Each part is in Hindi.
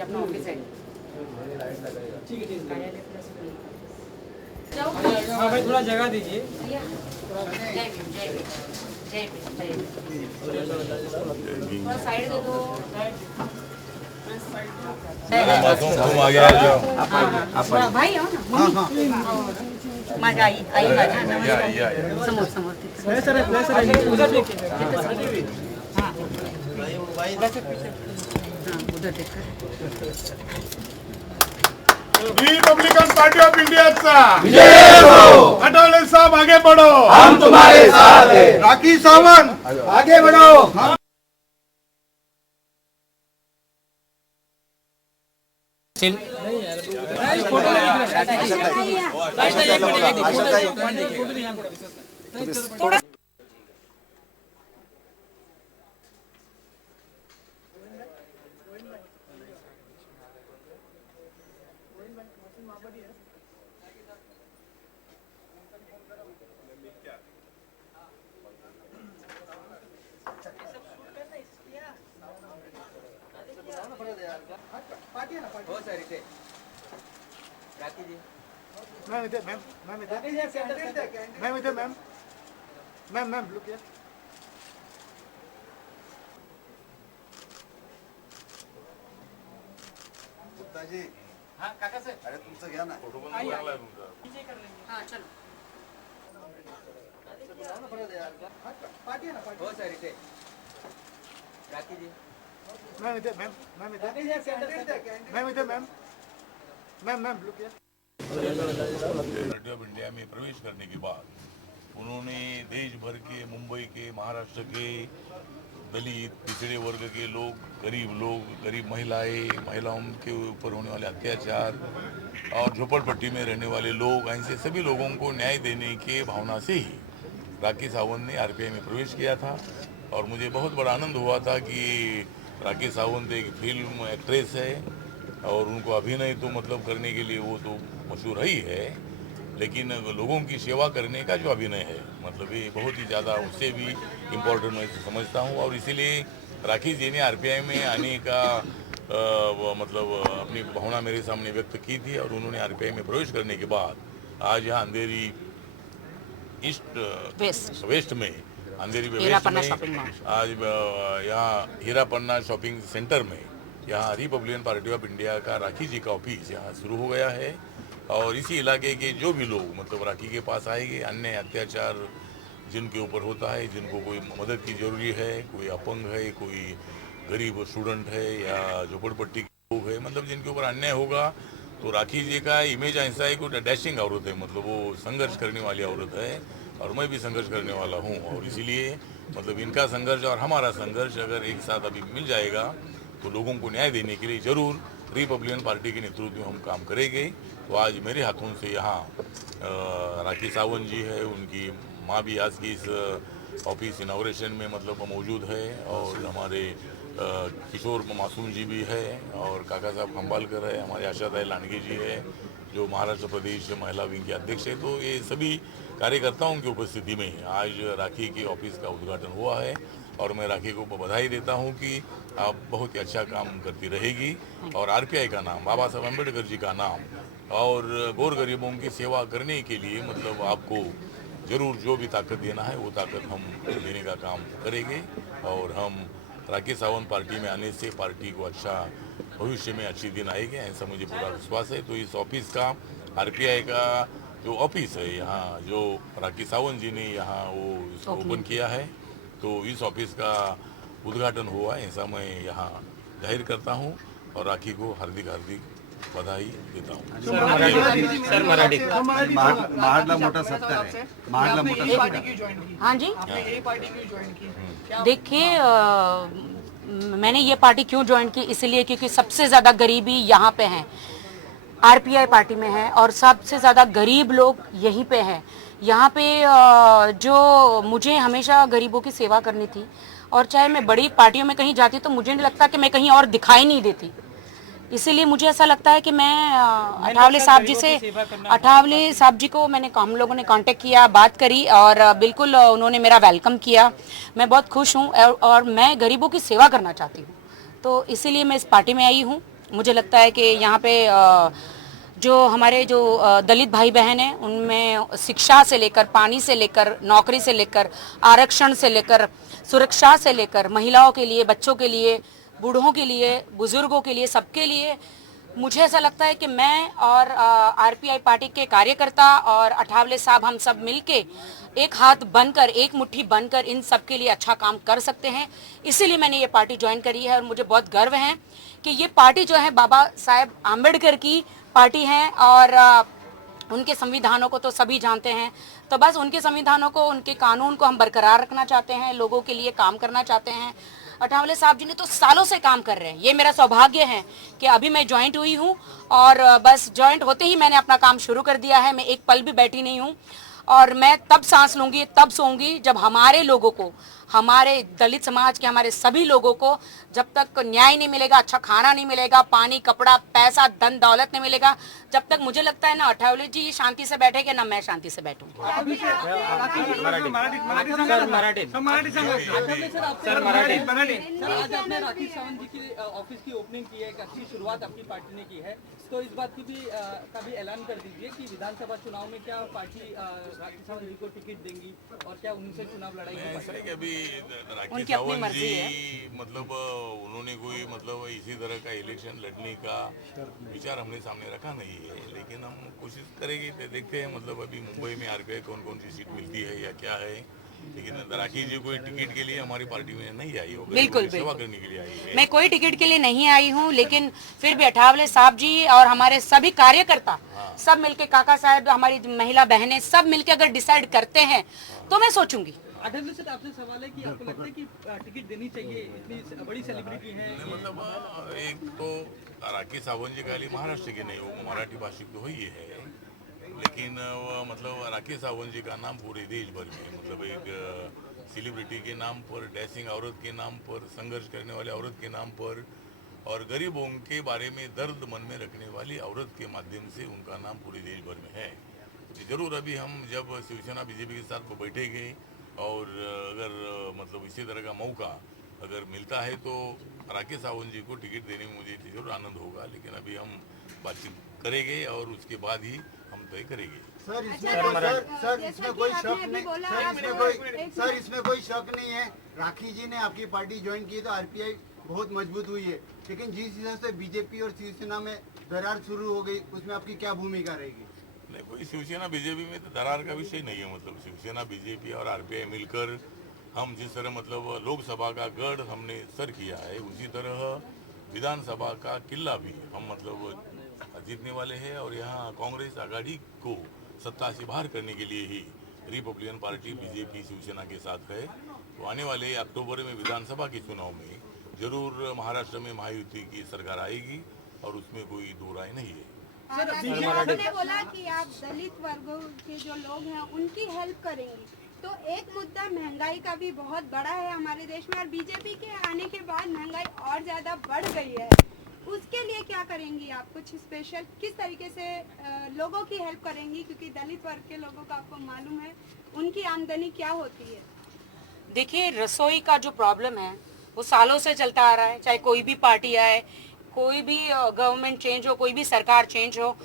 अपना ऑफिस है। हाँ भाई, थोड़ा जगह दीजिए। थोड़ा साइड दे दो। तुम आ गया भाई आओ ना, मम्मी माझ्या आई आई माझ्या नमस्कार। समोर समोर उधर देखिए। हाँ उधर देखकर रिपब्लिकन पार्टी ऑफ इंडियाचा विजय हो। अटोले साहब आगे बढ़ो, हम तुम्हारे साथ हैं। राखी सावंत आगे बढ़ो। मैम इधर, मैम इधर, मैम इधर, ma'am look here. Gupta ji, हाँ काका सर, अरे तुमसे घ्या ना। हाँ चलो। पार्टी है ना, पार्टी। हो सर इथे राखी जी। मैम इधर, मैम इधर, मैम इधर, ma'am look here. Party of India में प्रवेश करने के बाद उन्होंने देश भर के, मुंबई के, महाराष्ट्र के दलित, पिछड़े वर्ग के लोग, गरीब महिलाओं के ऊपर होने वाले अत्याचार और झोपड़पट्टी में रहने वाले लोग, ऐसे सभी लोगों को न्याय देने के भावना से ही राखी सावंत ने आरपीआई में प्रवेश किया था। और मुझे बहुत बड़ा आनंद हुआ था कि राखी सावंत एक फिल्म एक्ट्रेस है और उनको अभिनय तो मतलब करने के लिए वो तो मशहूर ही है, लेकिन लोगों की सेवा करने का जो अभिनय है मतलब ये बहुत ही ज़्यादा उससे भी इम्पोर्टेंट मैं समझता हूँ। और इसीलिए राखी जी ने आरपीआई में आने का मतलब अपनी भावना मेरे सामने व्यक्त की थी और उन्होंने आरपीआई में प्रवेश करने के बाद आज यहाँ अंधेरी वेस्ट में अंधेरी वेस्ट में आज यहाँ हीरापन्ना शॉपिंग सेंटर में यहाँ रिपब्लिकन पार्टी ऑफ इंडिया का राखी जी का ऑफिस यहाँ शुरू हो गया है। और इसी इलाके के जो भी लोग मतलब राखी के पास आएंगे, अन्य अत्याचार जिनके ऊपर होता है, जिनको कोई मदद की जरूरी है, कोई अपंग है, कोई गरीब स्टूडेंट है या झोपड़पट्टी के लोग है, मतलब जिनके ऊपर अन्याय होगा, तो राखी जी का इमेज ऐसा है कि डैशिंग औरत है, मतलब वो संघर्ष करने वाली औरत है और मैं भी संघर्ष करने वाला हूँ। और इसीलिए मतलब इनका संघर्ष और हमारा संघर्ष अगर एक साथ अभी मिल जाएगा तो लोगों को न्याय देने के लिए जरूर रिपब्लिकन पार्टी के नेतृत्व में हम काम करेंगे। तो आज मेरे हाथों से यहाँ राखी सावंत जी है, उनकी माँ भी आज की इस ऑफिस इनाग्रेशन में मतलब मौजूद है और हमारे किशोर मासूम जी भी है और काका साहब खंबालकर है, हमारे आशाताई लांडगे जी है जो महाराष्ट्र प्रदेश महिला विंग के अध्यक्ष है। तो ये सभी कार्यकर्ताओं की उपस्थिति में आज राखी के ऑफिस का उद्घाटन हुआ है और मैं राखी को बधाई देता हूं कि आप बहुत ही अच्छा काम करती रहेगी और आरपीआई का नाम, बाबा साहब अम्बेडकर जी का नाम और गौर गरीबों की सेवा करने के लिए मतलब आपको जरूर जो भी ताकत देना है वो ताकत हम देने का काम करेंगे। और हम राखी सावंत पार्टी में आने से पार्टी को अच्छा भविष्य में अच्छी दिन आएंगे, ऐसा मुझे पूरा विश्वास है। तो इस ऑफिस का आरपीआई का जो ऑफिस है यहाँ जो राखी सावंत जी ने यहाँ वो इसको ओपन किया है, तो इस ऑफिस का उद्घाटन हुआ ऐसा मैं यहाँ जाहिर करता हूँ और राखी को हार्दिक बधाई देता हूँ। सर मराठी महाडला मोठा सत्कार है, महाडला मोठा सत्कार है। हाँ जी, ये पार्टी क्यों ज्वाइन की? देखिए मैंने ये पार्टी क्यों ज्वाइन की, इसलिए क्योंकि सबसे ज़्यादा गरीबी यहाँ पे है, आरपीआई पार्टी में है और सबसे ज़्यादा गरीब लोग यहीं पे हैं। यहाँ पे जो मुझे हमेशा गरीबों की सेवा करनी थी और चाहे मैं बड़ी पार्टियों में कहीं जाती तो मुझे नहीं लगता कि मैं कहीं और दिखाई नहीं देती, इसीलिए मुझे ऐसा लगता है कि मैं अठावले साहब जी को हम लोगों ने कांटेक्ट किया, बात करी और बिल्कुल उन्होंने मेरा वेलकम किया। मैं बहुत खुश हूँ और मैं गरीबों की सेवा करना चाहती हूँ, तो इसीलिए मैं इस पार्टी में आई हूँ। मुझे लगता है कि यहाँ पे जो हमारे जो दलित भाई बहन हैं उनमें शिक्षा से लेकर, पानी से लेकर, नौकरी से लेकर, आरक्षण से लेकर, सुरक्षा से लेकर, महिलाओं के लिए, बच्चों के लिए, बूढ़ों के लिए, बुजुर्गों के लिए, सबके लिए मुझे ऐसा लगता है कि मैं और आरपीआई पार्टी के कार्यकर्ता और अठावले साहब हम सब मिलके एक हाथ बनकर, एक मुट्ठी बनकर इन सब के लिए अच्छा काम कर सकते हैं। इसीलिए मैंने ये पार्टी ज्वाइन करी है और मुझे बहुत गर्व है कि ये पार्टी जो है बाबा साहेब आम्बेडकर की पार्टी है और उनके संविधानों को तो सभी जानते हैं, तो बस उनके संविधानों को, उनके कानून को हम बरकरार रखना चाहते हैं, लोगों के लिए काम करना चाहते हैं। अठावले साहब जी ने तो सालों से काम कर रहे हैं। ये मेरा सौभाग्य है कि अभी मैं ज्वाइंट हुई हूँ और बस ज्वाइंट होते ही मैंने अपना काम शुरू कर दिया है। मैं एक पल भी बैठी नहीं हूँ और मैं तब सांस लूंगी, तब सोऊंगी जब हमारे लोगों को, हमारे दलित समाज के, हमारे सभी लोगों को जब तक न्याय नहीं मिलेगा, अच्छा खाना नहीं मिलेगा, पानी, कपड़ा, पैसा, धन दौलत नहीं मिलेगा, जब तक मुझे लगता है ना अठावले जी शांति से बैठेंगे ना मैं शांति से बैठूंगी। आज आपने राखी सावंत जी की ऑफिस की ओपनिंग की है, एक अच्छी शुरुआत आपकी पार्टी ने की है, तो इस बात की भी कभी ऐलान कर दीजिए कि विधानसभा चुनाव में क्या पार्टी राखी सावंत जी को टिकट देंगी और क्या उनसे चुनाव लड़ाई ऐसा है कि अभी राखी उनकी अपनी सावंत मर्जी है। जी मतलब उन्होंने कोई मतलब इसी तरह का इलेक्शन लड़ने का विचार हमने सामने रखा नहीं है, लेकिन हम कोशिश करेंगे, देखते हैं मतलब अभी मुंबई में आरपीआई कौन कौन सी सीट मिलती है या क्या है, लेकिन राखी जी कोई टिकट के लिए हमारी पार्टी में नहीं आई हो, बिल्कुल सेवा करने के लिए आई है। मैं कोई टिकट के लिए नहीं आई हूँ, लेकिन फिर भी अठावले साहब जी और हमारे सभी कार्यकर्ता सब मिलके, काका साहब, हमारी महिला बहनें सब मिलके अगर डिसाइड करते हैं तो मैं सोचूंगी। अठावले से आपसे सवाल है कि आपको लगता है कि टिकट देनी चाहिए, इतनी बड़ी सेलिब्रिटी है? मतलब एक तो राखी सावंत जी खाली महाराष्ट्र के नहीं, वो मराठी भाषिक तो ही है, लेकिन मतलब राखी सावंत जी का नाम पूरे देश भर में, मतलब एक सेलिब्रिटी के नाम पर, डैशिंग औरत के नाम पर, संघर्ष करने वाले औरत के नाम पर और गरीबों के बारे में दर्द मन में रखने वाली औरत के माध्यम से उनका नाम पूरे देश भर में है। जरूर अभी हम जब शिवसेना बीजेपी के साथ बैठेंगे और अगर मतलब इसी तरह का मौका अगर मिलता है तो राखी सावंत जी को टिकट देने में मुझे जरूर आनंद होगा, लेकिन अभी हम बातचीत करेंगे और उसके बाद ही हम तय करेंगे। सर इसमें कोई शक नहीं, सर इसमें कोई शक नहीं है। राखी जी ने आपकी पार्टी ज्वाइन की तो आरपीआई बहुत मजबूत हुई है, लेकिन जिस हिसाब से बीजेपी और शिवसेना में दरार शुरू हो गई, उसमें आपकी क्या भूमिका रहेगी? नहीं, कोई शिवसेना बीजेपी में तो दरार का विषय नहीं है। मतलब शिवसेना बीजेपी और आरपीआई मिलकर हम जिस तरह मतलब लोकसभा का गढ़ हमने सर किया है, उसी तरह विधानसभा का किला भी हम मतलब जीतने वाले हैं और यहाँ कांग्रेस आघाड़ी को सत्ता से बाहर करने के लिए ही रिपब्लिकन पार्टी बीजेपी शिवसेना के साथ है। तो आने वाले अक्टूबर में विधानसभा के चुनाव में जरूर महाराष्ट्र में महायुति की सरकार आएगी और उसमें कोई दो राय नहीं है। आपने बोला कि आप दलित वर्गों के जो लोग हैं उनकी हेल्प करेंगी, तो एक मुद्दा महंगाई का भी बहुत बड़ा है हमारे देश में और बीजेपी के आने के बाद महंगाई और ज्यादा बढ़ गई है, उसके लिए क्या करेंगी आप? कुछ स्पेशल किस तरीके से लोगों की हेल्प करेंगी, क्योंकि दलित वर्ग के लोगों का आपको मालूम है उनकी आमदनी क्या होती है? देखिए, रसोई का जो प्रॉब्लम है वो सालों से चलता आ रहा है, चाहे कोई भी पार्टी आए, कोई भी गवर्नमेंट चेंज हो, कोई भी सरकार चेंज हो,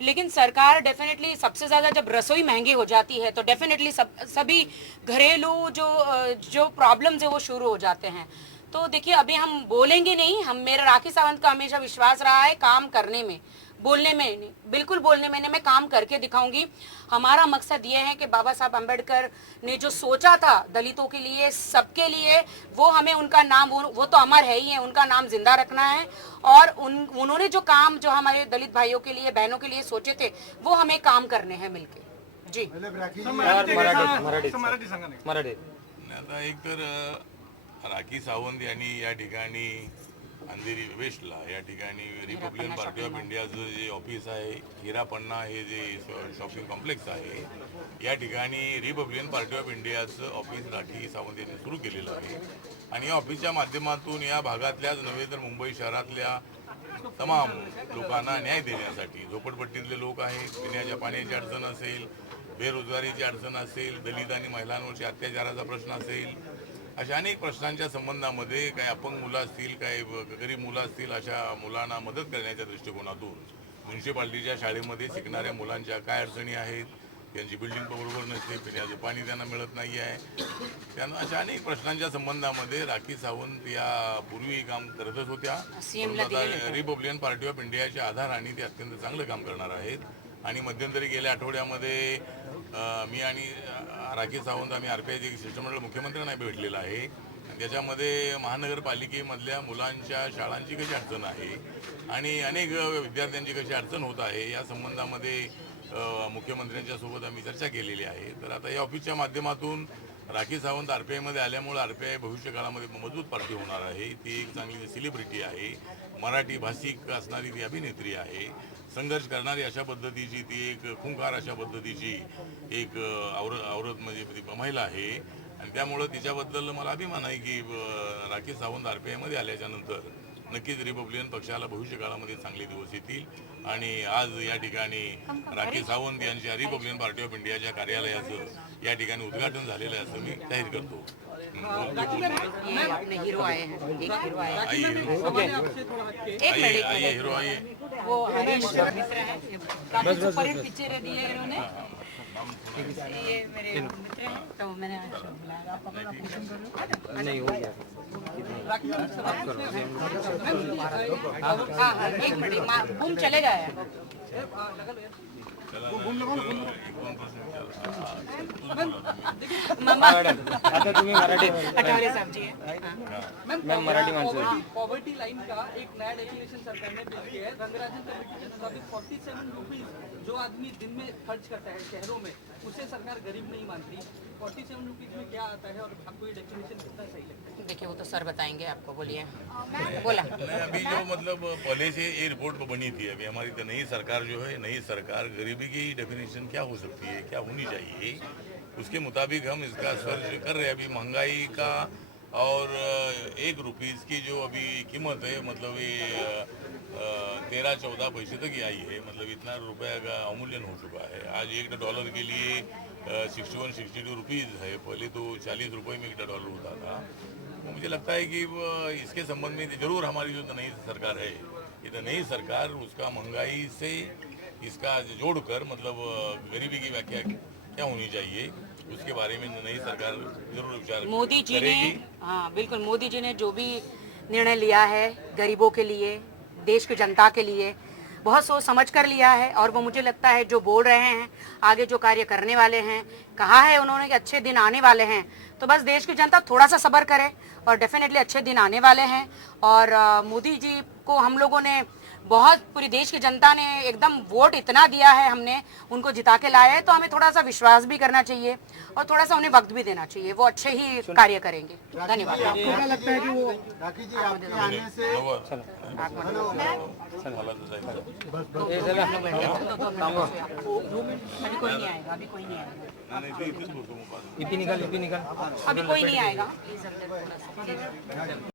लेकिन सरकार डेफिनेटली सबसे ज़्यादा जब रसोई महंगी हो जाती है तो डेफिनेटली सभी घरेलू जो प्रॉब्लम्स है वो शुरू हो जाते हैं। तो देखिए, अभी हम बोलेंगे नहीं, मेरा राखी सावंत का हमेशा विश्वास रहा है काम करने में, बोलने में नहीं, बिल्कुल बोलने में नहीं, मैं काम करके दिखाऊंगी। हमारा मकसद ये है कि बाबा साहब अम्बेडकर ने जो सोचा था दलितों के लिए, सबके लिए, वो हमें उनका नाम, वो तो अमर है ही है, उनका नाम जिंदा रखना है और उन्होंने जो काम जो हमारे दलित भाइयों के लिए, बहनों के लिए सोचे थे, वो हमें काम करने हैं मिलके। जी आता एक तर राखी सावंत यांनी या ठिकाणी अंधेरी वेस्टला या ठिकाणी रिपब्लिकन पार्टी ऑफ इंडियाचं जे ऑफिस आहे, हिरापन्ना हे जे शॉपिंग कॉम्प्लेक्स आहे, या ठिकाणी रिपब्लिकन पार्टी ऑफ इंडियाचं ऑफिस राखी सावंत यांनी सुरू केलेलं आहे. आणि या ऑफिसच्या माध्यमातून या भागातल्याच नव्हे तर मुंबई शहरातल्या तमाम लोकांना न्याय देण्यासाठी, झोपडपट्टीतले लोक आहेत, पिण्याच्या पाण्याची अडचण असेल, बेरोजगारीची अडचण असेल, दलित आणि महिलांवरच्या अत्याचाराचा प्रश्न असेल, अशा अनेक प्रश्नांच्या संबंधामध्ये काही अपंग मुलं असतील, काही गरीब मुलं असतील, अशा मुलांना मदत करण्याच्या दृष्टिकोनातून म्युन्सिपाल्टीच्या शाळेमध्ये शिकणाऱ्या मुलांच्या काय अडचणी आहेत, त्यांची बिल्डिंग बरोबर नसते, पिण्याचं पाणी त्यांना मिळत नाही आहे, त्यांना अशा अनेक प्रश्नांच्या संबंधामध्ये राखी सावंत या पूर्वी काम करतच होत्या. रिपब्लिकन पार्टी ऑफ इंडियाच्या आधाराने ते अत्यंत चांगलं काम करणार आहेत. आणि मध्यंतरी गेल्या आठवड्यामध्ये मी आणि राखी सावंत आम्ही आरपीआयचे शिष्टमंडळ मुख्यमंत्र्यांना भेटलेलं आहे. आणि त्याच्यामध्ये महानगरपालिकेमधल्या मुलांच्या शाळांची कशी अडचण आहे आणि अनेक विद्यार्थ्यांची कशी अडचण होत आहे या संबंधामध्ये मुख्यमंत्र्यांच्या सोबत आम्ही चर्चा केलेली आहे. तर आता या ऑफिसच्या माध्यमातून राखी सावंत आरपीआयमध्ये आल्यामुळे आरपीआय भविष्यकाळामध्ये मजबूत पार्टी होणार आहे. ती एक चांगली सेलिब्रिटी आहे, मराठी भाषिक असणारी ती अभिनेत्री आहे, संघर्ष करणारी अशा पद्धतीची ती एक खूंखार अशा पद्धतीची एक औरत म्हणजे ती महिला आहे. आणि त्यामुळं तिच्याबद्दल मला अभिमान आहे की राखी सावंत आरपीआयमध्ये आल्याच्या नंतर नक्कीच रिपब्लिकन पक्षाला भविष्यकाळामध्ये चांगले दिवस येतील. आणि आज या ठिकाणी राखी सावंत यांच्या रिपब्लिकन पार्टी ऑफ इंडियाच्या कार्यालयाचं या ठिकाणी उद्घाटन झालेलं आहे असं मी जाहीर करतो. ये अपने हीरो आए हैं, एक हीरो आए हैं, आइए हीरो आइए. वो हरीश मिश्रा है, काफी सुपरहिट पिक्चर दी है इन्होंने. ये मेरे मित्र हैं तो मैंने बुलाया, आप अपना ऑपरेशन करो. नहीं हो गया. हाँ, एक मिनट बूम चलेगा यार. मामा आता तुम्ही मराठी अटावरे साहब जी है. मैं मराठी माणसं आहे. पॉवर्टी लाइन का एक नया डेफिनेशन सरकार ने पेश किया है. रंगराजन कमेटी के मुताबिक 47 रुपीज जो आदमी दिन में खर्च करता है शहरों में, उसे सरकार गरीब नहीं मानती. 47 रुपीज में क्या आता है और आपको ये डेफिनेशन कितना सही लगता है? देखिए वो तो सर बताएंगे आपको. बोलिए. बोला. अभी जो मतलब पहले से ये रिपोर्ट बनी थी, अभी हमारी तो नई सरकार जो है, नई सरकार गरीबी की डेफिनेशन क्या हो सकती है, क्या होनी चाहिए, उसके मुताबिक हम इसका सर्च कर रहे हैं. अभी महंगाई का और 1 रुपीज़ की जो अभी कीमत है, मतलब ये 13-14 पैसे तक ही आई है. मतलब इतना रुपया का अवमूल्यन हो चुका है. आज $1 के लिए 61-62 रुपीज़ है. पहले तो 40 रुपये में $1 होता था. तो मुझे लगता है कि इसके संबंध में जरूर हमारी जो नई सरकार है, ये तो नई सरकार उसका महंगाई से इसका जोड़कर मतलब गरीबी की व्याख्या क्या होनी चाहिए उसके बारे में नई सरकार जरूर विचार मोदी जी ने, करेगी. हाँ बिल्कुल, मोदी जी ने जो भी निर्णय लिया है गरीबों के लिए, देश की जनता के लिए, बहुत सोच समझ कर लिया है. और वो मुझे लगता है जो बोल रहे हैं, आगे जो कार्य करने वाले हैं, कहा है उन्होंने कि अच्छे दिन आने वाले हैं. तो बस देश की जनता थोड़ा सा सब्र करे और डेफिनेटली अच्छे दिन आने वाले हैं. और मोदी जी को हम लोगों ने बहुत, पूरी देश की जनता ने एकदम वोट इतना दिया है, हमने उनको जिता के लाया है. तो हमें थोड़ा सा विश्वास भी करना चाहिए और थोड़ा सा उन्हें वक्त भी देना चाहिए. वो अच्छे ही कार्य करेंगे. धन्यवाद. आपको क्या लगता है कि वो राखी जी आपके आने से अभी कोई नहीं आएगा, अभी कोई नहीं आएगा, इपी निकाल अभी कोई नहीं आएगा. प्लीज अंदर थोड़ा सा.